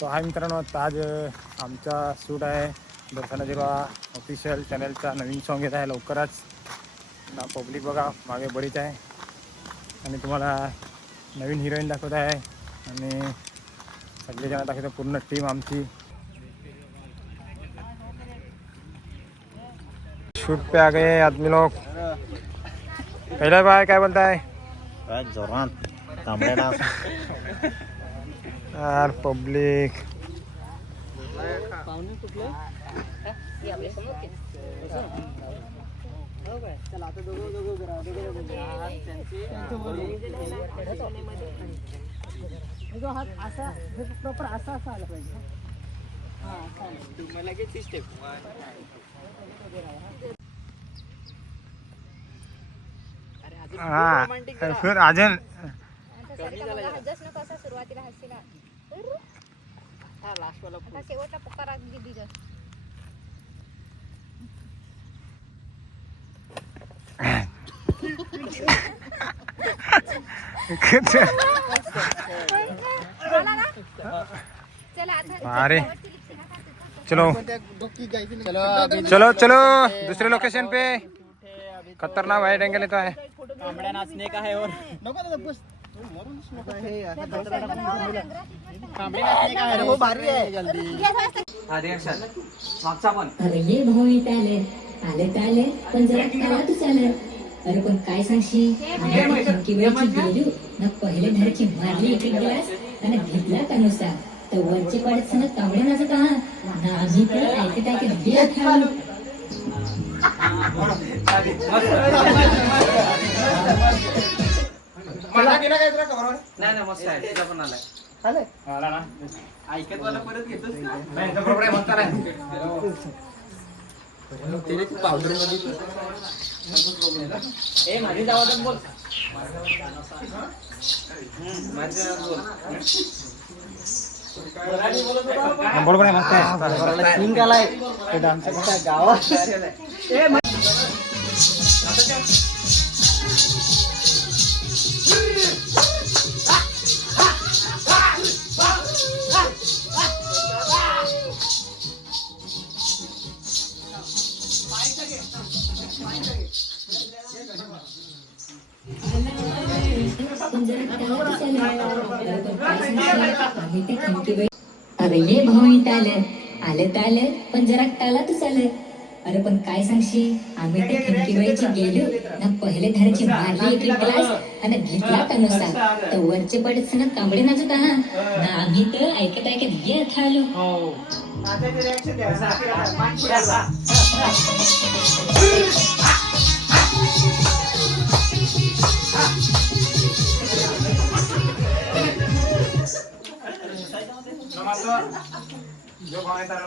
तो हाय मित्रांनो, आज आमचा शूट आहे दर्शना जिरवा ऑफिशियल चॅनलचा नवीन सॉन्ग येत आहे लवकरच ना. पब्लिक बघा मागे बरीच आहे आणि तुम्हाला नवीन हिरोईन दाखवत आहे आणि सगळेजण दाखवतो, पूर्ण टीम आमची शूट पे आ गए आदमी लोग. पहला भाई काय बोलताय? जोरात तांबड्या यार पब्लिक प्रॉपर असा असा आला पाहिजे. हाँ फिर अजून सुरुवातीला हसीला आता शेवटचा पुकारा दिदी अरे चलो चलो चलो दूसरे लोकेशन पे खतरनाक वाइड एंगल येतो आहे. तांबड्या नाचणे का है और वो भारी है जल्दी. अरे ये भाऊ आले आले आले पण जरा काला तू चाल. अरे पण काय सांगशी की वेळची गेली ना पहिले धरची मारली एक ग्लास आणि घेतला का नुसता तर वरचे पडत सण तांबड्या नाचत हा ना. आम्ही तर ऐकत ऐकत बिया खालो. नाही मस्त आहे. तुझा पण आलाय ऐकत वाला परत घेतोस पावडर मध्ये माझी जावा बोल बरोबर मस्त आहे. सिंग आलाय आमच्या गावात. अरे ये भाऊ आलं आलं आलं पण जरा टाला तू चाल. अरे पण काय सांगशी आम्ही त्या खिमकीबाईची गेलो ना पहिले धरची मारली एक ग्लास आणि घेतला का नुसता तर वरचे पडत सण तांबडे नाचत हा ना. आम्ही तर ऐकत ऐकत बिया खालो. जो भाव येतात